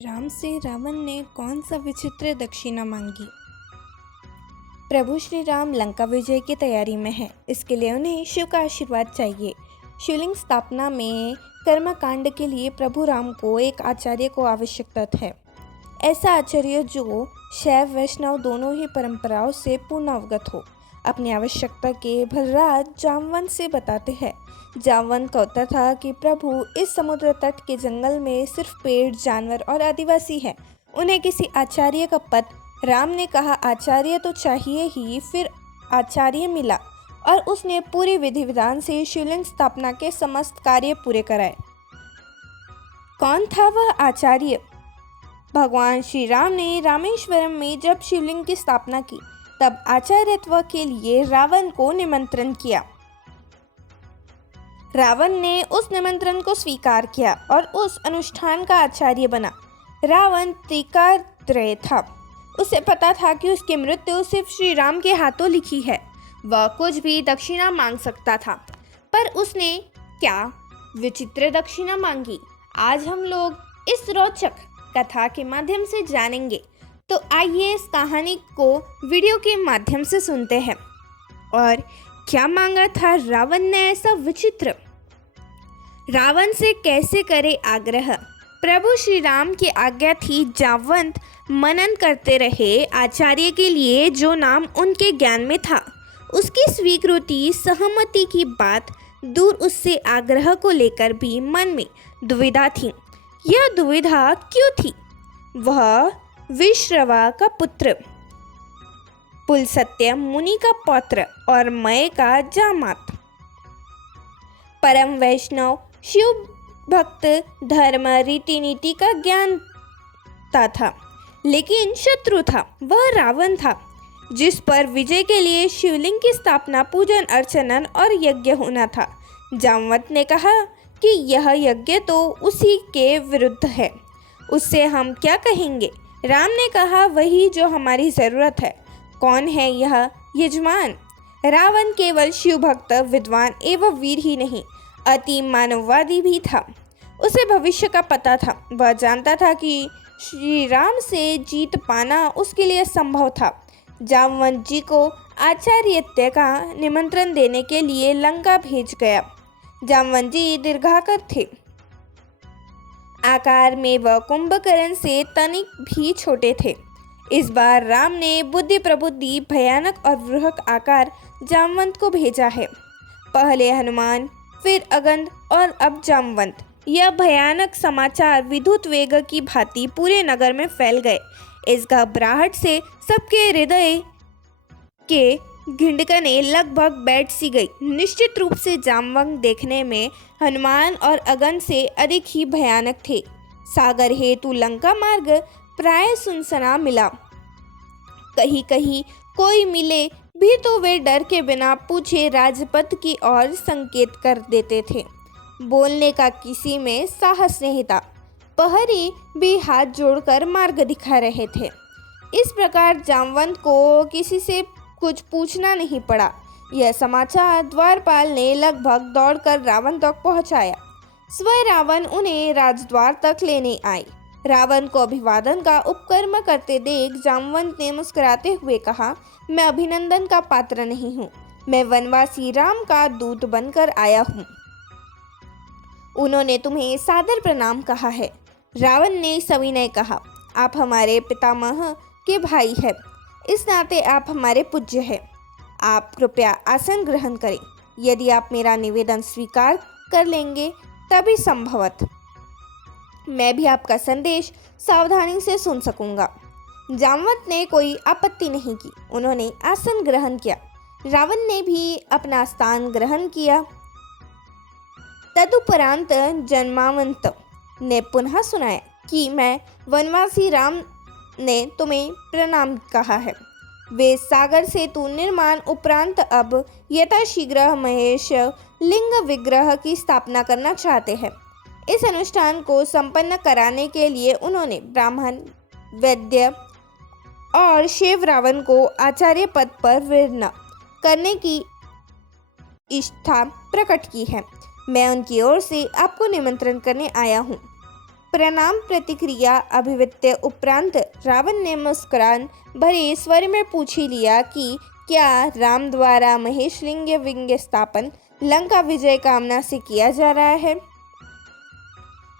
राम से रावण ने कौन सा विचित्र दक्षिणा मांगी। प्रभु श्री राम लंका विजय की तैयारी में है। इसके लिए उन्हें शिव का आशीर्वाद चाहिए। शिवलिंग स्थापना में कर्मकांड के लिए प्रभु राम को एक आचार्य को आवश्यकता है। ऐसा आचार्य जो शैव वैष्णव दोनों ही परंपराओं से पूर्ण अवगत हो। अपनी आवश्यकता के भलराज जामवंत से बताते हैं। जामवंत का उत्तर था कि प्रभु, इस समुद्र तट के जंगल में सिर्फ पेड़, जानवर और आदिवासी हैं। उन्हें किसी आचार्य का पद। राम ने कहा, आचार्य तो चाहिए ही। फिर आचार्य मिला और उसने पूरी विधि विधान से शिवलिंग स्थापना के समस्त कार्य पूरे कराए। कौन था वह आचार्य? भगवान श्री राम ने रामेश्वरम में जब शिवलिंग की स्थापना की, तब आचार्यत्व के लिए रावण को निमंत्रण किया। रावण ने उस निमंत्रण को स्वीकार किया और उस अनुष्ठान का आचार्य बना। रावण त्रिकात्रय था। उसे पता था कि उसकी मृत्यु सिर्फ श्री राम के हाथों लिखी है। वह कुछ भी दक्षिणा मांग सकता था, पर उसने क्या विचित्र दक्षिणा मांगी, आज हम लोग इस रोचक कथा के माध्यम से जानेंगे। तो आइए इस कहानी को वीडियो के माध्यम से सुनते हैं। और क्या मांगा था रावण ने ऐसा विचित्र? रावण से कैसे करे आग्रह? प्रभु श्री राम की आज्ञा थी। जामवंत मनन करते रहे आचार्य के लिए जो नाम उनके ज्ञान में था। उसकी स्वीकृति, सहमति की बात दूर, उससे आग्रह को लेकर भी मन में दुविधा थी। यह दुविधा क्यों थी? वह विश्रवा का पुत्र, पुलस्त्य मुनि का पौत्र और मय का जामात, परम वैष्णव, शिव भक्त, धर्म रीति नीति का ज्ञान था, लेकिन शत्रु था। वह रावण था, जिस पर विजय के लिए शिवलिंग की स्थापना, पूजन अर्चन और यज्ञ होना था। जामवंत ने कहा कि यह यज्ञ तो उसी के विरुद्ध है, उससे हम क्या कहेंगे? राम ने कहा, वही जो हमारी ज़रूरत है। कौन है यह यजमान? रावण केवल शिव भक्त, विद्वान एवं वीर ही नहीं, अति मानववादी भी था। उसे भविष्य का पता था। वह जानता था कि श्री राम से जीत पाना उसके लिए संभव था। जामवंत जी को आचार्यत्व का निमंत्रण देने के लिए लंका भेज गया। जामवंत जी दीर्घाकार थे। आकार में वह कुंभकर्ण से तनिक भी छोटे थे। इस बार राम ने बुद्धि प्रबुद्धि, भयानक और बृहत आकार जामवंत को भेजा है। पहले हनुमान, फिर अगंध और अब जामवंत। यह भयानक समाचार विद्युत वेग की भांति पूरे नगर में फैल गए। इस घबराहट से सबके हृदय के गिंडकने लगभग बैठ सी गई। निश्चित रूप से जामवंत देखने में हनुमान और अगंध से अधिक ही भयानक थे। सागर हेतु लंका मार्ग प्राय सुनसना मिला। कहीं कहीं कोई मिले भी तो वे डर के बिना पूछे राजपथ की ओर संकेत कर देते थे। बोलने का किसी में साहस नहीं था। प्रहरी भी हाथ जोड़कर मार्ग दिखा रहे थे। इस प्रकार जामवंत को किसी से कुछ पूछना नहीं पड़ा। यह समाचार द्वारपाल ने लगभग दौड़कर रावण तक पहुंचाया। स्वयं रावण उन्हें राजद्वार तक लेने आए। रावण को अभिवादन का उपक्रम करते देख जामवंत ने मुस्कुराते हुए कहा, मैं अभिनंदन का पात्र नहीं हूँ। मैं वनवासी राम का दूत बनकर आया हूँ। उन्होंने तुम्हें सादर प्रणाम कहा है। रावण ने सविनय कहा, आप हमारे पितामह के भाई हैं, इस नाते आप हमारे पूज्य हैं। आप कृपया आसन ग्रहण करें। यदि आप मेरा निवेदन स्वीकार कर लेंगे तभी संभवत मैं भी आपका संदेश सावधानी से सुन सकूंगा। जामवंत ने कोई आपत्ति नहीं की। उन्होंने आसन ग्रहण किया। रावण ने भी अपना स्थान ग्रहण किया। तदुपरांत जामवंत ने पुनः सुनाया कि मैं वनवासी राम ने तुम्हें प्रणाम कहा है। वे सागर सेतु निर्माण उपरांत अब यथाशीघ्र महेश लिंग विग्रह की स्थापना करना चाहते हैं। इस अनुष्ठान को संपन्न कराने के लिए उन्होंने ब्राह्मण, वैद्य और शिव रावण को आचार्य पद पर विरना करने की इच्छा प्रकट की है। मैं उनकी ओर से आपको निमंत्रण करने आया हूँ। प्रणाम प्रतिक्रिया अभिव्यक्ति उपरांत रावण ने मुस्कुरान भरे स्वर में पूछ ही लिया कि क्या राम द्वारा महेशलिंग विंग स्थापन लंका विजय कामना से किया जा रहा है?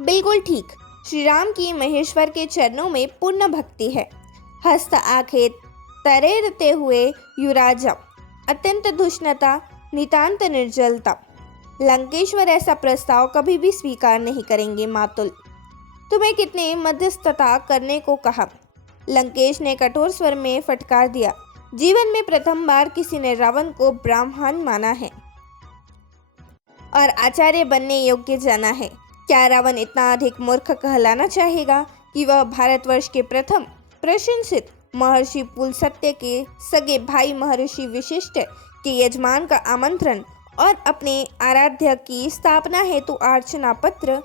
बिल्कुल ठीक। श्री राम की महेश्वर के चरणों में पूर्ण भक्ति है। हस्त आंखें तरेरते हुए युवराजा, अत्यंत दुष्णता, नितांत निर्जलता। लंकेश्वर ऐसा प्रस्ताव कभी भी स्वीकार नहीं करेंगे मातुल। तुम्हें कितने मध्यस्थता करने को कहा? लंकेश ने कठोर स्वर में फटकार दिया। जीवन में प्रथम बार किसी ने रावण को ब्राह्मण माना है और आचार्य बनने योग्य जाना है। क्या रावण इतना अधिक मूर्ख कहलाना चाहेगा कि वह भारतवर्ष के प्रथम प्रशंसित महर्षि पुलस्त्य के सगे भाई महर्षि वशिष्ठ के यजमान का आमंत्रण और अपने आराध्य की स्थापना हेतु अर्चना पत्र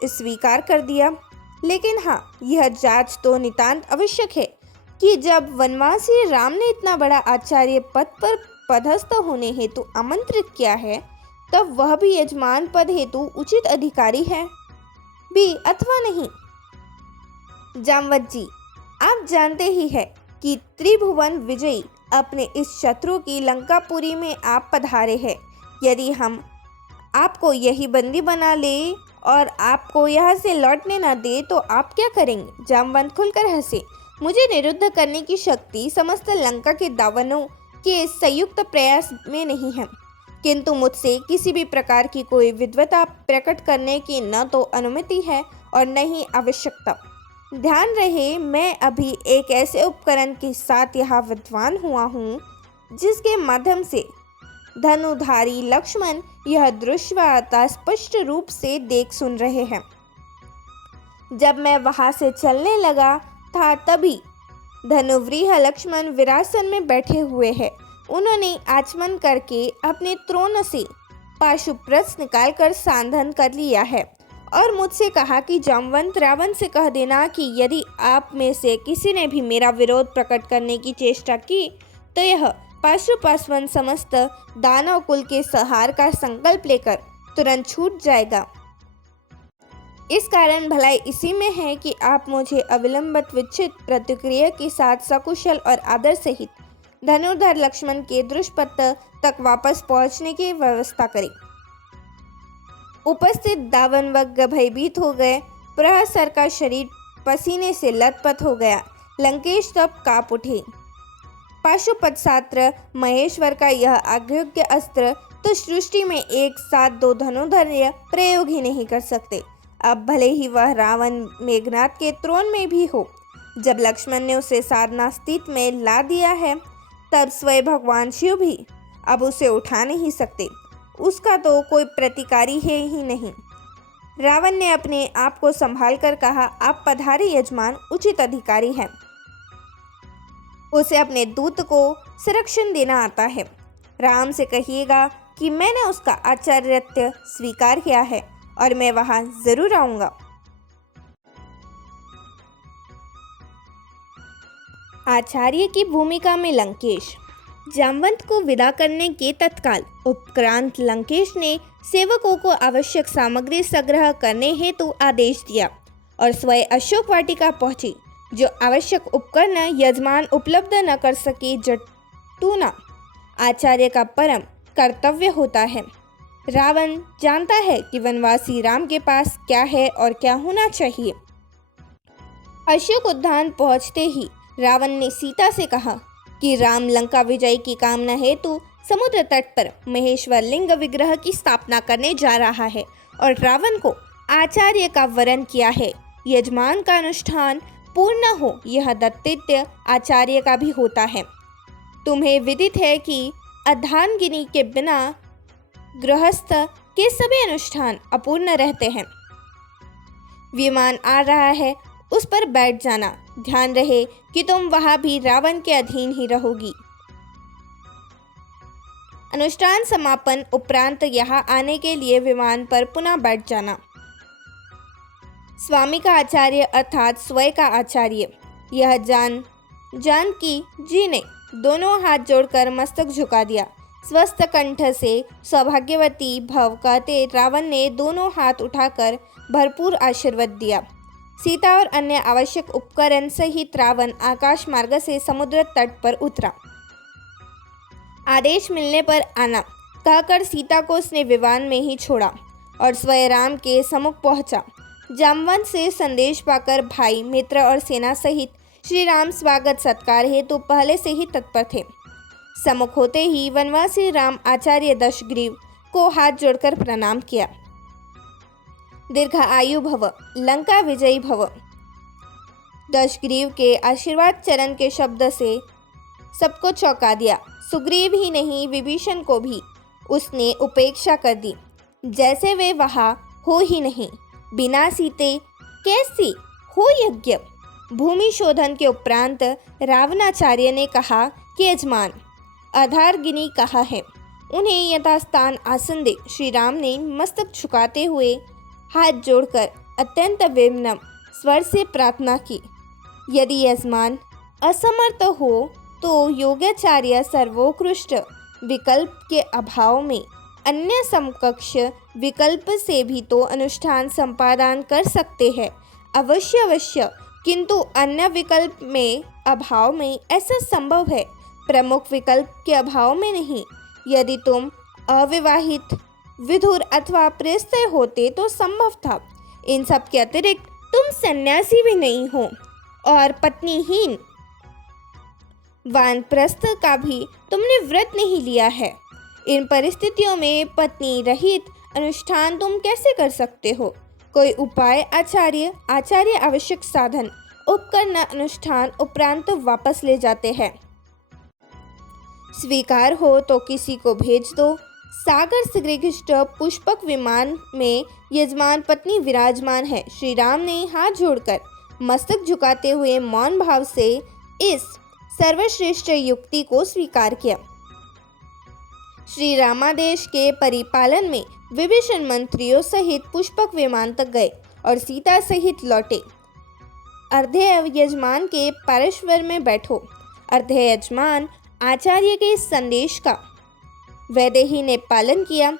स्वीकार कर दिया? लेकिन हाँ, यह जांच तो नितांत आवश्यक है कि जब वनवासी राम ने इतना बड़ा आचार्य पद पर पदस्थ होने हेतु आमंत्रित किया है, तब वह भी यजमान पद हेतु उचित अधिकारी है भी अथवा नहीं? जामवत जी, आप जानते ही है कि त्रिभुवन विजयी अपने इस शत्रु की लंकापुरी में आप पधारे हैं। यदि हम आपको यही बंदी बना ले और आपको यहाँ से लौटने न दे तो आप क्या करेंगे? जामवंत खुलकर हंसे। मुझे निरुद्ध करने की शक्ति समस्त लंका के दावनों के संयुक्त प्रयास में नहीं है, किंतु मुझसे किसी भी प्रकार की कोई विद्वता प्रकट करने की न तो अनुमति है और न ही आवश्यकता। ध्यान रहे, मैं अभी एक ऐसे उपकरण के साथ यहाँ विद्वान हुआ हूँ जिसके माध्यम से धनुधारी लक्ष्मण यह दृश्यता स्पष्ट रूप से देख सुन रहे हैं। जब मैं वहां से चलने लगा था तभी धनुव्रीह लक्ष्मण विरासन में बैठे हुए हैं। उन्होंने आचमन करके अपने त्रोण से पाशुप्रस्थ निकालकर सांधन कर लिया है और मुझसे कहा कि जामवंत, रावण से कह देना कि यदि आप में से किसी ने भी मेरा विरोध प्रकट करने की चेष्टा की तो यह पाशुपाशवन समस्त दानव कुल के संहार का संकल्प लेकर तुरंत छूट जाएगा। इस कारण भलाई इसी में है कि आप मुझे अविलंबित विच्छित प्रतिक्रिया के साथ सकुशल और आदर सहित धनुर्धर लक्ष्मण के दृष्पत्र तक वापस पहुंचने की व्यवस्था करें। उपस्थित दावन वर्ग भयभीत हो गए। प्रहसर का शरीर पसीने से लथपथ हो गया। लंकेश तब कांप उठे। पाशुपतशास्त्र महेश्वर का यह अयोग्य अस्त्र तो सृष्टि में एक साथ दो धनुर्धर प्रयोग ही नहीं कर सकते। अब भले ही वह रावण मेघनाथ के त्रोण में भी हो, जब लक्ष्मण ने उसे साधना स्थिति में ला दिया है तब स्वयं भगवान शिव भी अब उसे उठा नहीं सकते। उसका तो कोई प्रतिकारी है ही नहीं। रावण ने अपने आप को संभाल कर कहा, आप पधारे यजमान, उचित अधिकारी हैं। उसे अपने दूत को संरक्षण देना आता है। राम से कहिएगा कि मैंने उसका आचार्यत्व स्वीकार किया है और मैं वहां जरूर आऊंगा। आचार्य की भूमिका में लंकेश। जामवंत को विदा करने के तत्काल उपरांत लंकेश ने सेवकों को आवश्यक सामग्री संग्रह करने हेतु आदेश दिया और स्वयं अशोक वाटिका पहुंची। जो आवश्यक उपकरण यजमान उपलब्ध न कर सके, जटूना आचार्य का परम कर्तव्य होता है। रावण जानता है कि वनवासी राम के पास क्या है और क्या होना चाहिए। अशोक उद्यान पहुंचते ही रावण ने सीता से कहा कि राम लंका विजय की कामना हेतु समुद्र तट पर महेश्वर लिंग विग्रह की स्थापना करने जा रहा है और रावण को आचार्य का वरण किया है। यजमान का अनुष्ठान पूर्ण हो, यह दत्तित्य आचार्य का भी होता है। तुम्हें विदित है कि अर्धांगिनी के बिना गृहस्थ के सभी अनुष्ठान अपूर्ण रहते हैं। विमान आ रहा है, उस पर बैठ जाना। ध्यान रहे कि तुम वहां भी रावण के अधीन ही रहोगी। अनुष्ठान समापन उपरांत यहाँ आने के लिए विमान पर पुनः बैठ जाना। स्वामी का आचार्य अर्थात स्वयं का आचार्य। यह जानकी जी ने दोनों हाथ जोड़कर मस्तक झुका दिया। स्वस्थ कंठ से सौभाग्यवती भव कहते रावण ने दोनों हाथ उठाकर भरपूर आशीर्वाद दिया। सीता और अन्य आवश्यक उपकरण सहित रावण आकाश मार्ग से समुद्र तट पर उतरा। आदेश मिलने पर आना कहकर सीता को उसने विमान में ही छोड़ा और स्वयं राम के सम्मुख पहुंचा। जामवंत से संदेश पाकर भाई, मित्र और सेना सहित श्री राम स्वागत सत्कार हेतु पहले से ही तत्पर थे। सम्मुख होते ही वनवासी राम आचार्य दशग्रीव को हाथ जोड़कर प्रणाम किया। दीर्घ आयु भव, लंका विजयी भव। दशग्रीव के आशीर्वाद चरण के शब्द से सबको चौंका दिया। सुग्रीव ही नहीं, विभीषण को भी उसने उपेक्षा कर दी, जैसे वे वहाँ हो ही नहीं। बिना सीते कैसी हो यज्ञ। भूमि शोधन के उपरांत रावणाचार्य ने कहा कि यजमान अधारगिनी कहा है, उन्हें यथास्थान आसन दे। श्री राम ने मस्तक झुकाते हुए हाथ जोड़कर अत्यंत विनम्र स्वर से प्रार्थना की। यदि यजमान असमर्थ हो तो योगाचार्य सर्वोत्कृष्ट विकल्प के अभाव में अन्य समकक्ष विकल्प से भी तो अनुष्ठान संपादन कर सकते हैं। अवश्य, किंतु अन्य विकल्प में अभाव में ऐसा संभव है, प्रमुख विकल्प के अभाव में नहीं। यदि तुम अविवाहित, विधुर अथवा प्रेस्त्य होते तो संभव था। इन सब के अतिरिक्त तुम सन्यासी भी नहीं हो और पत्नीहीन, वानप्रस्थ का भी तुमने व्रत नहीं लिया है। इन परिस्थितियों में पत्नी रहित अनुष्ठान तुम कैसे कर सकते हो? कोई उपाय आचार्य आवश्यक साधन उपकरण अनुष्ठान उपरांत तो वापस ले जाते हैं। स्वीकार हो तो किसी को भेज दो। सागर श्रीकृष्ण पुष्पक विमान में यजमान पत्नी विराजमान है। श्री राम ने हाथ जोड़कर मस्तक झुकाते हुए मौन भाव से इस सर्वश्रेष्ठ युक्ति को स्वीकार किया। श्री रामादेश के परिपालन में विभीषण मंत्रियों सहित पुष्पक विमान तक गए और सीता सहित लौटे। अर्धेय यजमान के पार्श्वर में बैठो। अर्धेय यजमान आचार्य के इस संदेश का वैदेही ने पालन किया।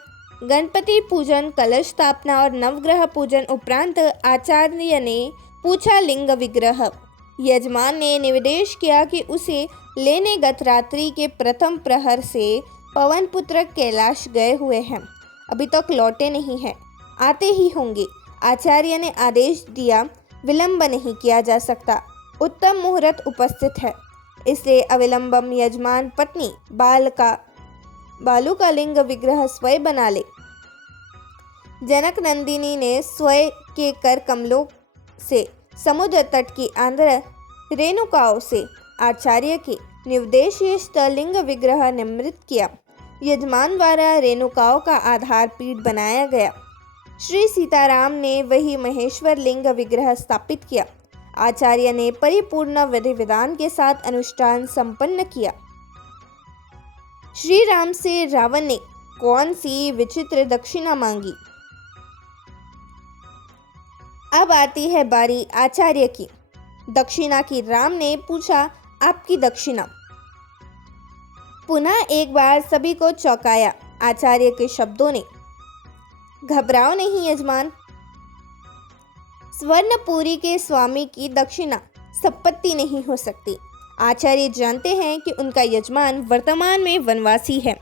गणपति पूजन, कलश स्थापना और नवग्रह पूजन उपरांत आचार्य ने पूछा लिंग विग्रह। यजमान ने निर्देश किया कि उसे लेने गत रात्रि के प्रथम प्रहर से पवन पुत्र कैलाश गए हुए हैं, अभी तक लौटे नहीं हैं, आते ही होंगे। आचार्य ने आदेश दिया, विलंब नहीं किया जा सकता, उत्तम मुहूर्त उपस्थित है, इसलिए अविलंबम यजमान पत्नी बालू का लिंग विग्रह स्वयं बना ले। जनक नंदिनी ने स्वयं के कर कमलों से समुद्र तट की आंध्र रेणुकाओं से आचार्य के निर्देश लिंग विग्रह निर्मित किया। यजमान द्वारा रेणुकाओं का आधार पीठ बनाया गया। श्री सीताराम ने वही महेश्वर लिंग विग्रह स्थापित किया। आचार्य ने परिपूर्ण विधि विधान के साथ अनुष्ठान संपन्न किया। श्री राम से रावण ने कौन सी विचित्र दक्षिणा मांगी? अब आती है बारी आचार्य की। दक्षिणा की। राम ने पूछा, आपकी दक्षिणा? पुनः एक बार सभी को चौंकाया आचार्य के शब्दों ने। घबराओ नहीं यजमान, स्वर्णपुरी के स्वामी की दक्षिणा संपत्ति नहीं हो सकती। आचार्य जानते हैं कि उनका यजमान वर्तमान में वनवासी है,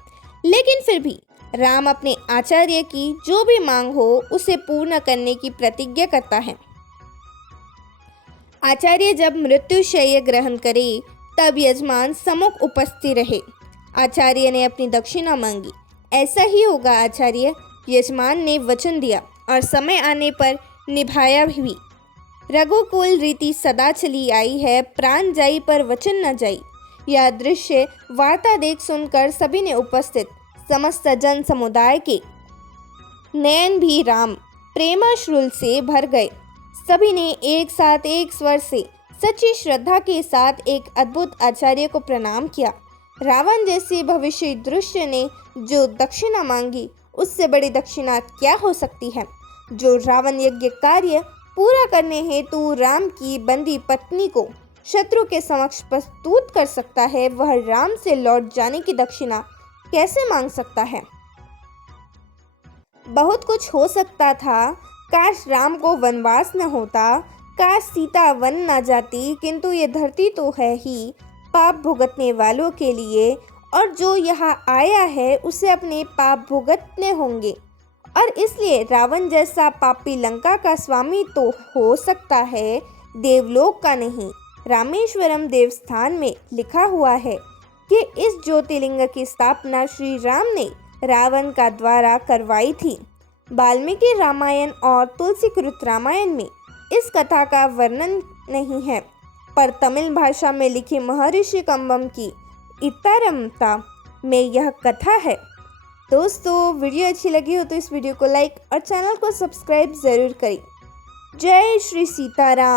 लेकिन फिर भी राम अपने आचार्य की जो भी मांग हो उसे पूर्ण करने की प्रतिज्ञा करता है। आचार्य जब मृत्युशय्या ग्रहण करे तब यजमान सम्मुख उपस्थित रहे। आचार्य ने अपनी दक्षिणा मांगी। ऐसा ही होगा आचार्य, यजमान ने वचन दिया और समय आने पर निभाया भी। रघुकुल रीति सदा चली आई है, प्राण जाई पर वचन न जाई। यह दृश्य वार्ता देख सुनकर सभी ने उपस्थित समस्त जन समुदाय के नयन भी राम प्रेमाश्रुल से भर गए। सभी ने एक साथ एक स्वर से सच्ची श्रद्धा के साथ एक अद्भुत आचार्य को प्रणाम किया। रावण जैसे भविष्य दृश्य ने जो दक्षिणा मांगी, उससे बड़ी दक्षिणा क्या हो सकती है? जो रावण यज्ञ कार्य पूरा करने हेतु राम की बंदी पत्नी को शत्रु के समक्ष प्रस्तुत कर सकता है, वह राम से लौट जाने की दक्षिणा कैसे मांग सकता है? बहुत कुछ हो सकता था, काश राम को वनवास न होता, काश सीता वन न जाती, किंतु ये धरती तो है ही पाप भुगतने वालों के लिए, और जो यहाँ आया है उसे अपने पाप भुगतने होंगे। और इसलिए रावण जैसा पापी लंका का स्वामी तो हो सकता है, देवलोक का नहीं। रामेश्वरम देवस्थान में लिखा हुआ है कि इस ज्योतिर्लिंग की स्थापना श्री राम ने रावण का द्वारा करवाई थी। वाल्मीकि रामायण और तुलसीकृत रामायण में इस कथा का वर्णन नहीं है, पर तमिल भाषा में लिखी महर्षि कंबम की इत्तारमता में यह कथा है। दोस्तों, वीडियो अच्छी लगी हो तो इस वीडियो को लाइक और चैनल को सब्सक्राइब ज़रूर करें। जय श्री सीताराम।